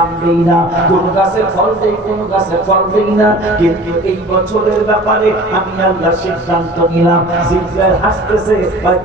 আম দেই না, কোন গাছে ফল দেই, কোন গাছে ফল দেই না। কিন্তু এই বছরের ব্যাপারে আমি আল্লাহ সিদ্ধান্ত নিলাম। জিবরাইল হাসতেছে,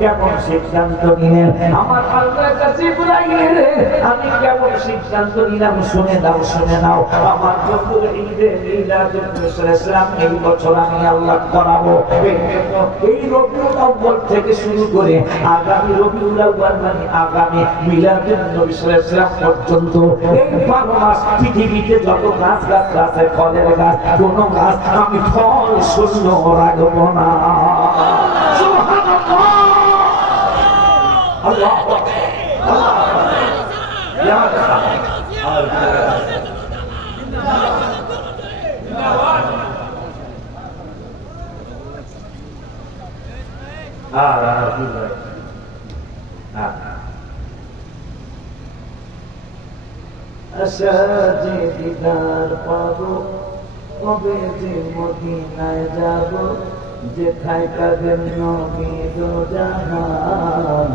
কেমন সিদ্ধান্ত নিলেন? আমার আল্লাহর কাছে জিবরাইল, আমি কেমন সিদ্ধান্ত নিলাম শুনে দাও, শুনে নাও। আমার বন্ধুর ঈদে মিলাদুন নবী সাল্লাল্লাহু আলাইহি এই বছর আমি আল্লাহ করাবো। এই রবিউল আউয়াল থেকে শুরু করে আগামী রবিউল আউয়াল মানে আগামী মিলাদুন নবী সাল্লাল্লাহু আলাইহি পর্যন্ত এই 12 মাস পৃথিবীতে যত গাছ গাছ আছে, ফলের গাছ, কোন গাছ আমি ফল শূন্য রাখবো না। সুবহানাল্লাহ, আল্লাহু আকবার, আল্লাহু আকবার। ইয়া আশা যে দিদার পাবো, কবে যে মদিনায় যাব, যেথায় কাদের নবী দো জাহান।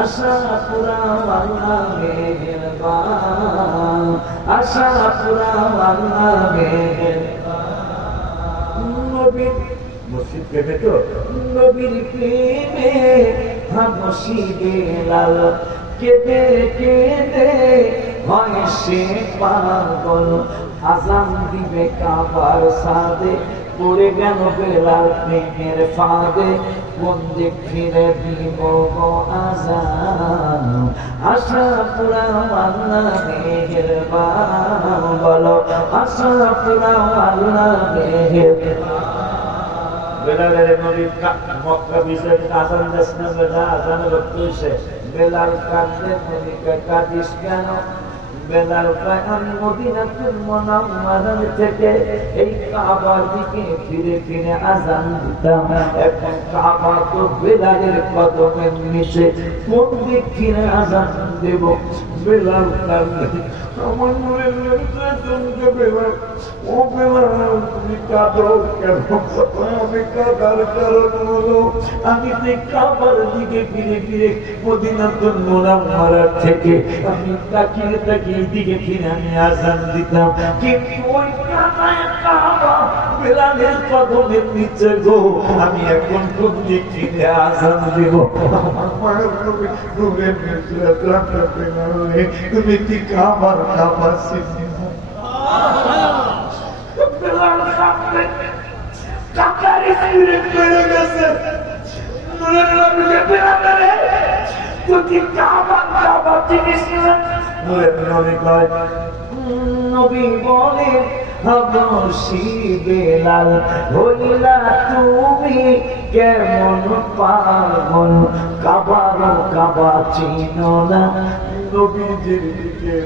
আশা পুরা আল্লাহ মেহেরবান, আশা পুরা আল্লাহ মেহেরবান। নবীর মসজিদ প্রেমে তো নবীর প্রেমে হাবশি বেলাল কেঁদে কেঁদে হয় সে পাগল। আজান দিবে কাবার সাদে, পড়ে গেল বেলাল প্রেমের ফাঁদে। কোন দিক ফিরে দিব গো আজান, আশা পুরা আল্লাহ মেহেরবান। বলো আশা পুরা আল্লাহ মেহেরবান। বেলালের নবী মক্কা বিজয় আজান দেশ না, বেলা আজান রক্তইছে। বেলাল কাঁদে, নবীকে কাঁদিস কেন? বেলাল কয় আমি মদিনাতুল মুনাওয়ারা থেকে এই কাবার দিকে ফিরে ফিরে আজান দিতাম। এখন কাবা তো বেলালের কদমের নিচে, কোন দিক ফিরে আজান দেব? বেলাল কাঁদে, আমার মনে হচ্ছে বেলাল, ও বেলাল তুমি কাঁদো কেন? আমি কাঁদার কারণ হলো আমি তো কাবার দিকে ফিরে ফিরে মদিনাতুল মুনাওয়ারা থেকে আমি তাকিয়ে তাকিয়ে দিকে ফিরে আমি আজান দিতাম। কিন্তু ওই কানায় কাবা বেলালের কদমের নিচে গো, আমি এখন কোন দিক ফিরে আজান দেব? আমার মায়ের নবী নূরের নিচে বেলালে তুমি কি কাবার কাবার চিনি না? বেলাল সামনে কাকার স্পিরিট বেড়ে গেছে। নূরের নবীকে বেলালে তুই কাবার কাবার চিনিস না? নূরের নবী কয়, নবী বলে হাবশি বেলাল হইলা তুমি কেমন পাগল, কাবার কাবা চিনো না? নবীজির দিকে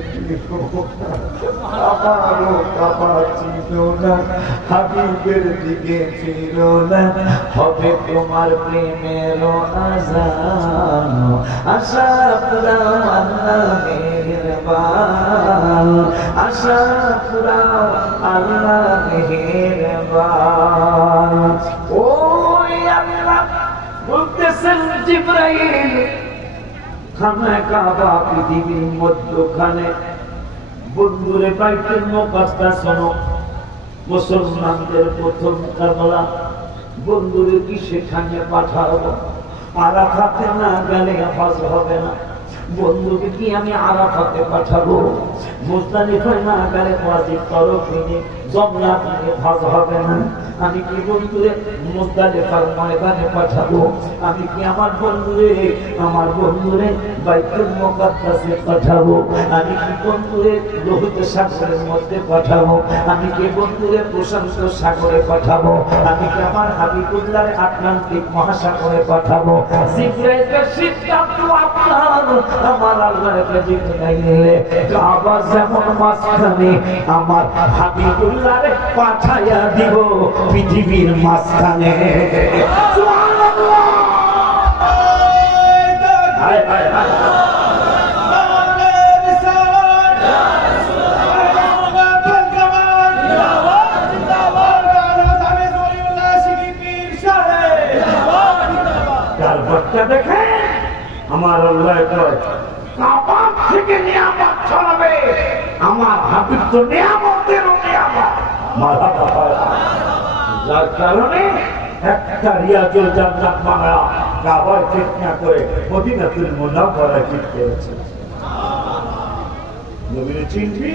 কাবারও কাবা চিনো না, হাবিবের দিকে ফিরো না, হবে তোমার প্রেমের আজান। আশা পুরা আল্লাহ মেহেরবান, আশা পুরা আল্লাহ মেহেরবান। ওই আল্লাহ বলতেছেন জিবরাইল, খানায় কাবা পৃথিবীর মধ্যখানে। বন্ধুরে বাইতুল মুকাদ্দাস হলো মুসলমানদের প্রথম কাবলা। বন্ধুরে কি সেখানে পাঠাবো? আরাফাতে না গেলে হজ হবে না। বন্ধুকে কি আমি আরাফাতে পাঠাবো? মুজদালিফায় না গেলে ওয়াজিব তরফিনে জমরা নিয়ে হজ হবে না। আমি কি বন্ধুরে মুজদালিফার ময়দানে পাঠাবো? আমি কি আমার বন্ধুরে বাইতুল মুকাদ্দাসে পাঠাবো? আমি কি বন্ধুরে লোহিত সাগরের মধ্যে পাঠাবো? আমি কি বন্ধুরে প্রশান্ত সাগরে পাঠাবো? আমি কি আমার হাবিবুল্লাহ আটলান্টিক মহাসাগরে পাঠাবো? জিবরাইলের সিদ্ধান্ত আপনার। আমার আল্লাহর কাছে চাইলে কাবা যেমন মাঝখানে, আমার হাবিবুল্লাহরে পাঠাইয়া দিব পৃথিবীর মাঝখানে। সুবহানাল্লাহ, হায় হায় হায়। দেখেন আমার আল্লাহ কয় কাবা থেকে নিয়ামত ছড়াবে। আমার হাবিব তো নিয়ামতেরও নিয়ামত। মারহাবা পায় যার কারণে একটা রিয়াজুল জান্নাত বাংলা কাবায় ঠিক না করে মদিনাতুল মুনাওয়ারায় ঠিক করেছে। নবীর চিনবি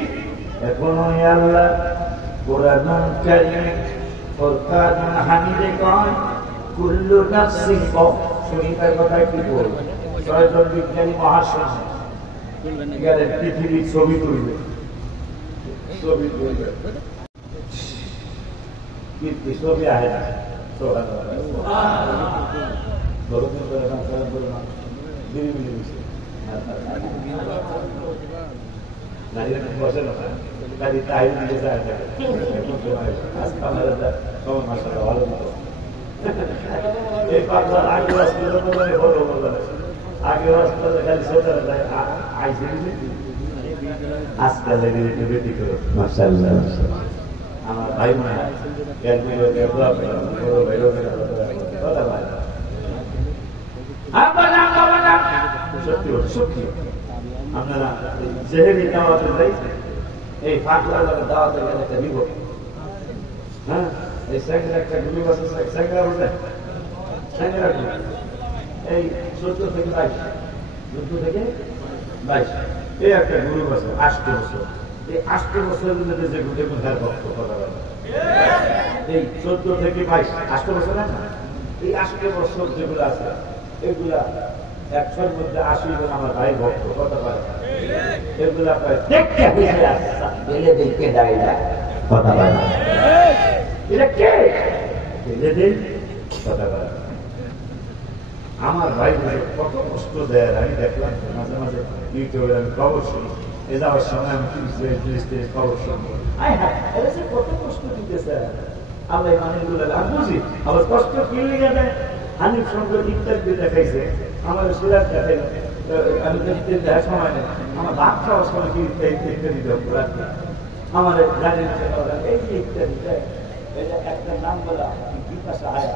এখনো আল্লাহ কোরআন কারীমে ফুরকান হামিদে কয় কুল্লু নাফসিন শরীফের কথা কি বলবো, ছয়জন বিজ্ঞানী মহাশয় গেলেন পৃথিবীর ছবি তুলবে, ছবি তুলবে কিন্তু ছবি আহে না। বসে না তাই দিতে চায় ভালো এই পাগলা আগে আগে খালি সোজা আইসি আজকাল বেটি করো মাশাআল্লাহ। আমার ভাই মনে সত্যি সত্যি আপনারা জেহেরি দাওয়াতে যাইছে, এই পাগলা দাওয়াতে গেলে একটা বিপদ। হ্যাঁ এই স্যাংরা একটা গুলি বসে স্যাংরা বসে স্যাংরা এই 14 থেকে 22 এই একটা গুরু বছর 8 বছর। এই 8 বছরের মধ্যে যে গুটে গুধার ভক্ত কথা বলে এই 14 থেকে 22 8 বছর না, এই 8 বছর যেগুলো আছে এগুলা 100-এর মধ্যে 80 জন আমার ভাই ভক্ত কথা বলে। এগুলা দেখতে হয়েছে আসা বেলে দেখতে দাঁড়িয়ে যায় কথা বলে। এটা কে বেলে দেন কথা বলে। আমার ভাই কত কষ্ট দেয় আমি দেখলাম মাঝে মাঝে ইউটিউবে আমি খবর শুনি, এ যাওয়ার সময় আমি খবর শুনবো কত কষ্ট দিতেছে আল্লাহ মানে আমি বুঝি আবার কষ্ট কি লেগে দেয়। হানিফ সঙ্গে ইত্যাদি দেখাইছে আমার সিরাজ দেখাইল, আমি দেখতে দেখার সময় নেই আমার ভাত খাওয়ার সময় কি ইত্যাদি দেব আমার গাড়ি এই যে ইত্যাদি দেয় একটা নাম বলা বিপাশা হায়া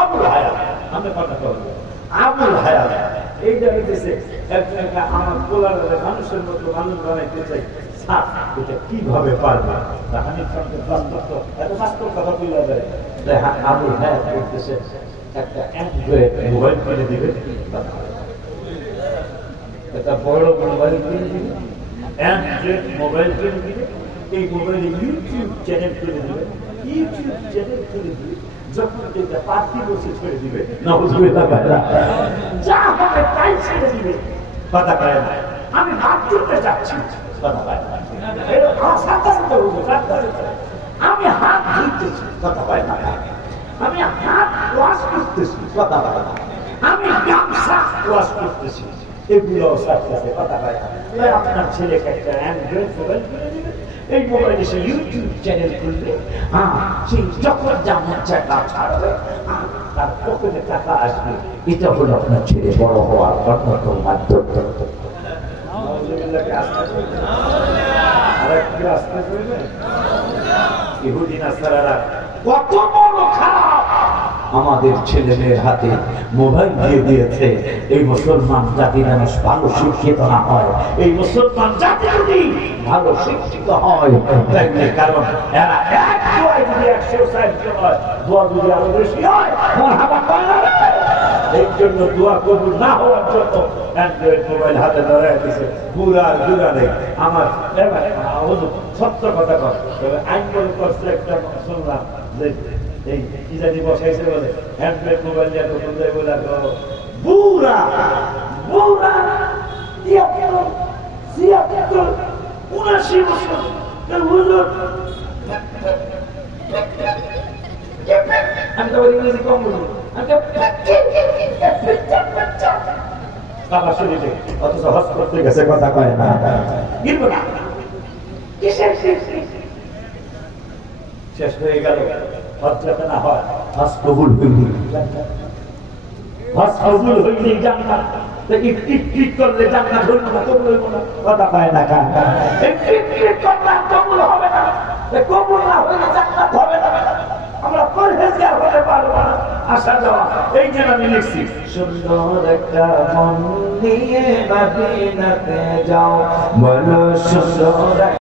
আবুল হায়াত, আমি কথা বলবো আবুল হায়াত এই জায়গাতেছে আমার পোলার মানুষের মতো মানুষ বানাইতে চাই, এটা কিভাবে পারবে? এত বাস্তব কথা তুলে দেয়। আবুল হায়াত করতেছে একটা অ্যান্ড্রয়েড মোবাইল কিনে দিবে, একটা বড় মোবাইল কিনে দিবে, অ্যান্ড্রয়েড মোবাইল কিনে দিবে, এই মোবাইলে ইউটিউব চ্যানেল খুলে দিবে, ইউটিউব চ্যানেল খুলে দিবে, যখন যেটা পার্টি বসে ছেড়ে দিবে যা হবে তাই ছেড়ে দিবে কথা পায় না। আমি ভাত তুলতে যাচ্ছি কথা পায় না, আমি হাত ধুইতেছি কথা পায় না, আমি হাত ওয়াশ করতেছি কথা পায় না, আমি গামছা ওয়াশ করতেছি এগুলো কথা পায় না। আপনার ছেলেকে একটা অ্যান্ড্রয়েড মোবাইল কিনে দিবে, এই মোবাইলে সে ইউটিউব চ্যানেল খুলবে, সেই যখন যেমন টাকা ছাড়বে তার পকেটে টাকা আসবে। এটা হলো আপনার ছেলে বড় হওয়ার অন্যতম মাধ্যম। কত বড় খারাপ আমাদের ছেলে মেয়ের হাতে মোবাইল দিয়ে দিয়েছে। এই মুসলমান জাতি যেন ভালো শিক্ষিত না হয়, এই মুসলমান জাতি যদি ভালো শিক্ষিত হয়, কারণ এরা এক দোয়ায় যদি 160 জন হয়, দোয়া যদি আরো বেশি হয় মারহাবা পায় না। এই জন্য দোয়া কবুল না হওয়ার জন্য অ্যান্ড্রয়েড মোবাইল হাতে ধরাই দিয়েছে, পুরার গুড়া নেই। আমার সত্য কথা কর, তবে আইন বলে করছে একটা শুনলাম যে এই কি জানি বসাইছে বলে হ্যান্ডমেড মোবাইল নিয়ে তো বলে বলে বুড়া বুড়া 79 বছর হুজুর। আমি তো ইংরেজি কম বুঝি, অথচ হজ করতে গেছে কথা কয় না, কিন্তু না শেষ হয়ে গেল। হজ যাতে না হয়, হজ কবুল হইনি, হজ কবুল হইনি জান্নাত করলে জান্নাত হইল না, কবুল হইব না কথা পায় না। কবুল হবে না, কবুল না হইলে জান্নাত হবে না। আমরা পরহেজগার হতে পারবো না। আসা যাওয়া এই জন্য আমি লিখছি, সুন্দর একটা মন নিয়ে মদিনাতে যাও, বলো সুন্দর